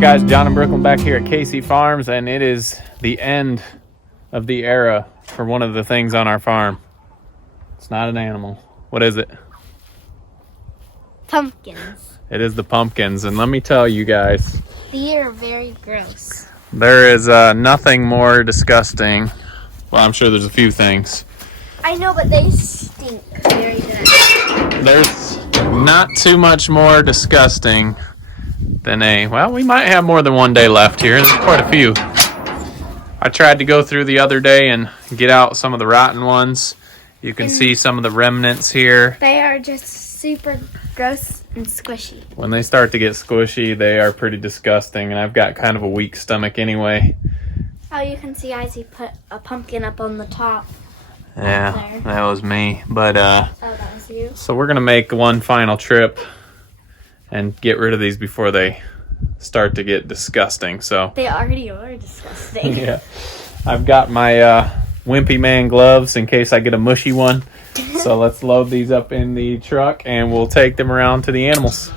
Hey guys, John and Brooklyn back here at KC Farms, and it is the end of the era for one of the things on our farm. It's not an animal. What is it? Pumpkins. It is the pumpkins, and let me tell you guys, They are very gross. there is nothing more disgusting. Well, I'm sure there's a few things. I know, but they stink very good. There's not too much more disgusting than well, we might have more than one day left here. There's quite a few. I tried to go through the other day and get out some of the rotten ones. You can see some of the remnants here. They are just super gross and squishy. When they start to get squishy, they are pretty disgusting, and I've got kind of a weak stomach anyway. Oh, you can see Izzy put a pumpkin up on the top. Yeah, There. that was me. But Oh, that was you? so we're gonna make one final trip and get rid of these before they start to get disgusting. So They already are disgusting. yeah, I've got my wimpy man gloves in case I get a mushy one. So let's load these up in the truck and we'll take them around to the animals.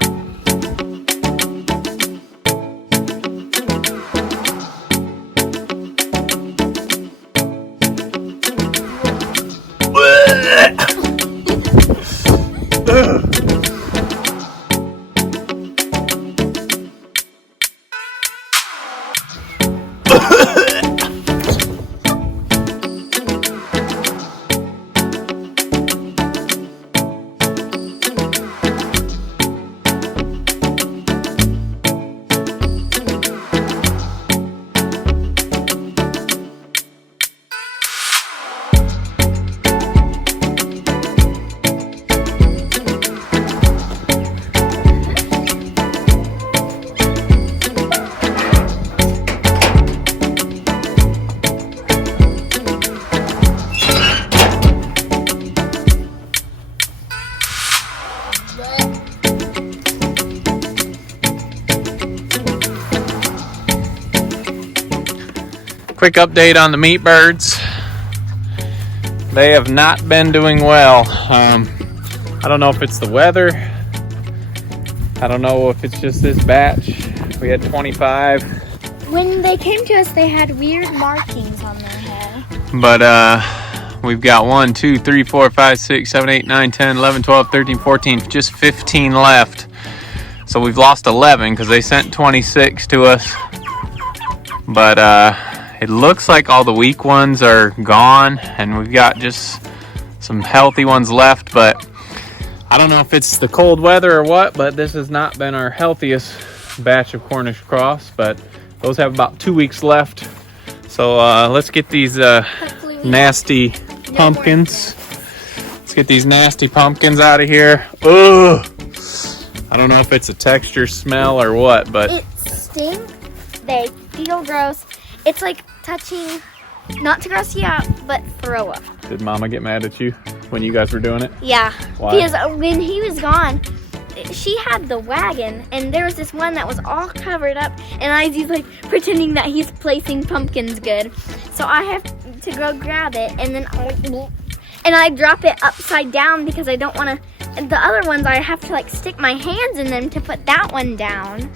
Quick update on the meat birds. They have not been doing well. I don't know if it's the weather. I don't know if it's just this batch. We had 25. When they came to us, they had weird markings on their head. But we've got 1, 2, 3, 4, 5, 6, 7, 8, 9, 10, 11, 12, 13, 14, just 15 left. So we've lost 11 because they sent 26 to us. But it looks like all the weak ones are gone and we've got just some healthy ones left. But I don't know if it's the cold weather or what, but this has not been our healthiest batch of Cornish cross. But those have about 2 weeks left. So let's get these nasty pumpkins. Let's get these nasty pumpkins out of here. Ugh. I don't know if it's a texture smell or what, but it stinks. They feel gross. It's like touching, not to gross you out, but throw up. Did Mama get mad at you when you guys were doing it? Yeah. Why? Because when he was gone, she had the wagon, and there was this one that was all covered up, and Izzy's like pretending that he's placing pumpkins good. So I have to go grab it, and then I drop it upside down because I don't want to. The other ones I have to like stick my hands in them to put that one down.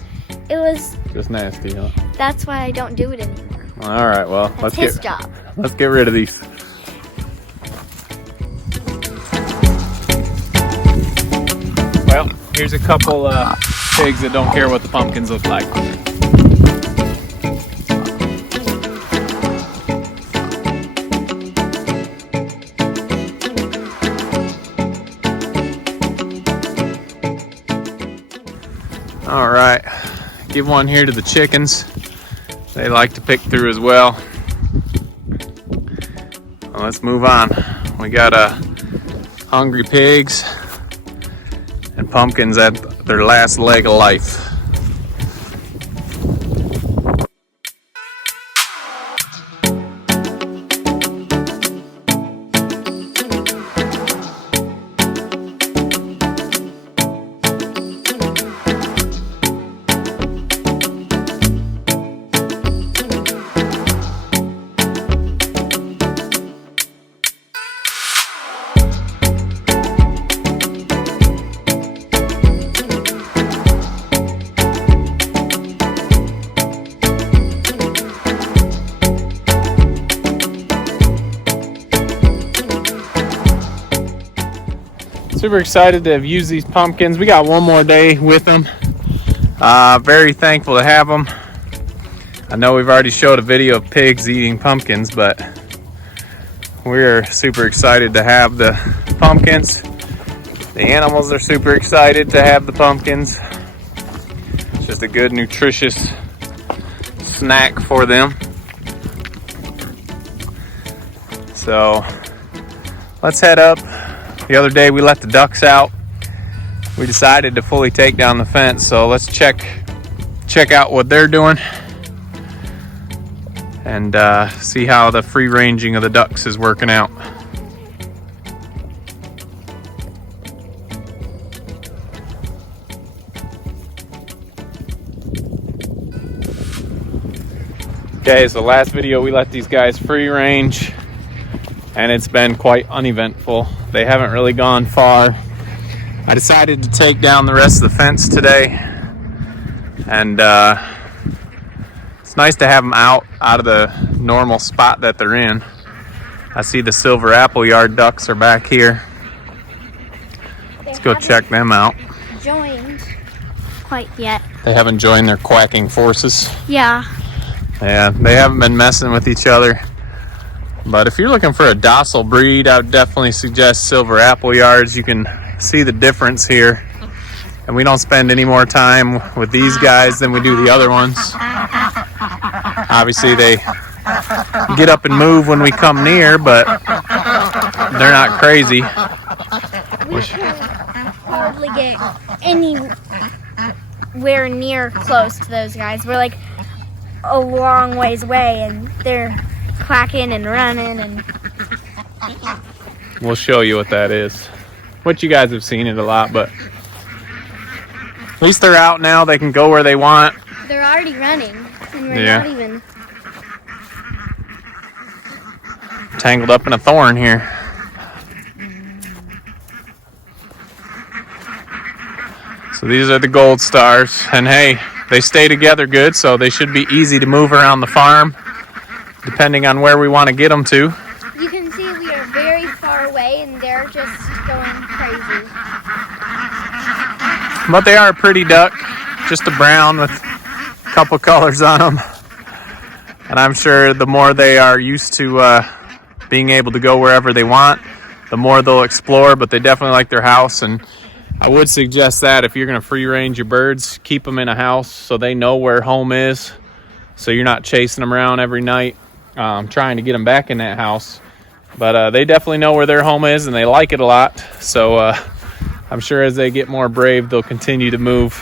It was just nasty, huh? That's why I don't do it anymore. All right, well, That's his job. Let's get rid of these. Well, here's a couple pigs that don't care what the pumpkins look like. All right, give one here to the chickens. They like to pick through as well. Well, let's move on. We got hungry pigs and pumpkins at their last leg of life. Super excited to have used these pumpkins. We got one more day with them. Very thankful to have them. I know we've already showed a video of pigs eating pumpkins, but we're super excited to have the pumpkins. The animals are super excited to have the pumpkins. It's just a good, nutritious snack for them. So let's head up. The other day we let the ducks out. We decided to fully take down the fence, so let's check out what they're doing and see how the free ranging of the ducks is working out. Okay, so last video we let these guys free range, and it's been quite uneventful. They haven't really gone far. I decided to take down the rest of the fence today, and it's nice to have them out of the normal spot that they're in. I see the silver apple yard ducks are back here. Let's go check them out. Joined quite yet. They haven't joined their quacking forces. Yeah. Yeah, they haven't been messing with each other. But if you're looking for a docile breed, I would definitely suggest silver apple yards. You can see the difference here. And we don't spend any more time with these guys than we do the other ones. Obviously, they get up and move when we come near, but they're not crazy. We can hardly get anywhere near close to those guys. We're like a long ways away, and they're quacking and running, and we'll show you what that is. What you guys have seen it a lot, but at least they're out now. They can go where they want. They're already running, and we're not even tangled up in a thorn here. So these are the gold stars, and hey, they stay together good, so they should be easy to move around the farm depending on where we want to get them to. You can see we are very far away, and they're just going crazy. But they are a pretty duck, just a brown with a couple colors on them. And I'm sure the more they are used to being able to go wherever they want, the more they'll explore, but they definitely like their house. And I would suggest that if you're going to free range your birds, keep them in a house so they know where home is, so you're not chasing them around every night trying to get them back in that house. But they definitely know where their home is, and they like it a lot. So I'm sure as they get more brave, they'll continue to move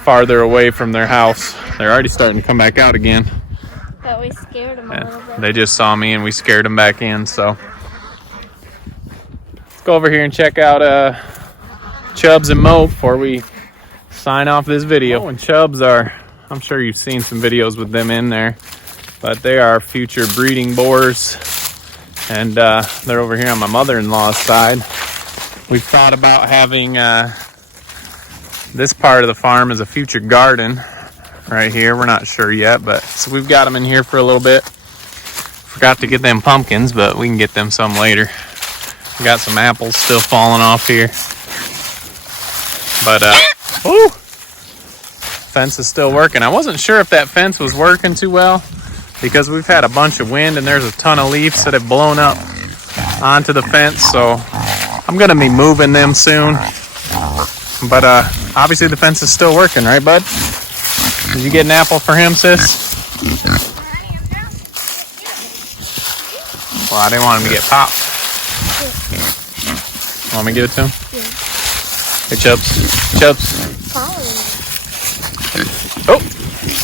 farther away from their house. They're already starting to come back out again. But we scared them a little bit. They just saw me and we scared them back in. So let's go over here and check out Chubbs and Moe before we sign off this video. Moe and Chubbs are, I'm sure you've seen some videos with them in there, but they are future breeding boars, and they're over here on my mother-in-law's side. We've thought about having this part of the farm as a future garden right here. We're not sure yet, but so we've got them in here for a little bit. Forgot to get them pumpkins, but we can get them some later. We got some apples still falling off here. But fence is still working. I wasn't sure if that fence was working too well because we've had a bunch of wind and there's a ton of leaves that have blown up onto the fence, so I'm gonna be moving them soon. But obviously the fence is still working, right, bud? Did you get an apple for him, sis? Well, I didn't want him to get popped. Want me to give it to him? Hey, Chubbs. Chubbs. Oh,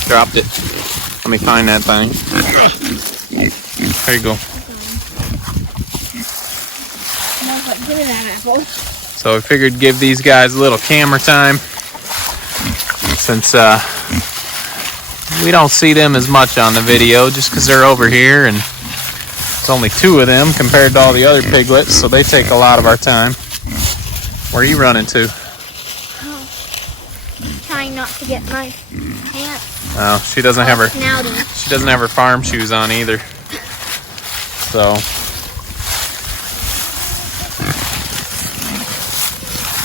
dropped it. Let me find that thing. There you go. So I figured give these guys a little camera time since we don't see them as much on the video just because they're over here and it's only 2 of them compared to all the other piglets, so they take a lot of our time. Where are you running to? Oh, trying not to get my pants. Oh, she doesn't have her snouty. She doesn't have her farm shoes on either. So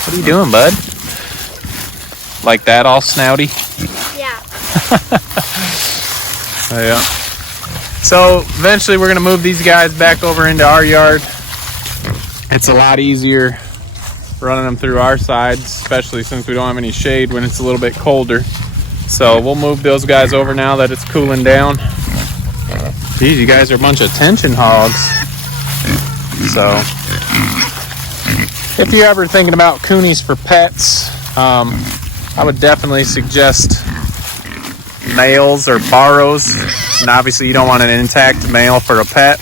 What are you doing, bud? Like that, all snouty? Yeah. Oh, yeah. So eventually we're gonna move these guys back over into our yard. It's a lot easier running them through our sides, especially since we don't have any shade when it's a little bit colder. So we'll move those guys over now that it's cooling down. Geez, you guys are a bunch of tension hogs. So if you're ever thinking about coonies for pets, I would definitely suggest males or barrows. And obviously you don't want an intact male for a pet,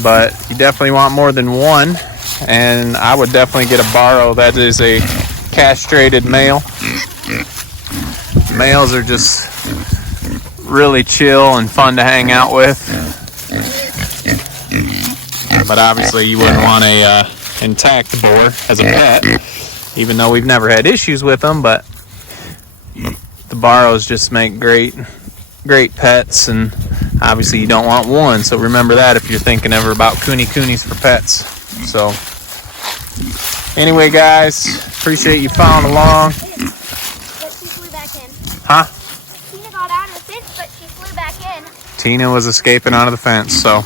but you definitely want more than one. And I would definitely get a barrow that is a castrated male. Males are just really chill and fun to hang out with. But obviously you wouldn't want a intact boar as a pet, even though we've never had issues with them. But the barrows just make great pets, and obviously you don't want one. So remember that if you're thinking ever about Kune Kunes for pets. So anyway, guys, appreciate you following along. But she flew back in. Huh? Tina got out of the fence, but she flew back in. Tina was escaping out of the fence, so.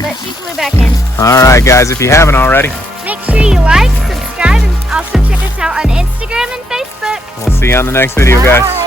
But she flew back in. All right, guys, if you haven't already, Make sure you like, subscribe, and also check us out on Instagram and Facebook. we'll see you on the next video, guys. Bye.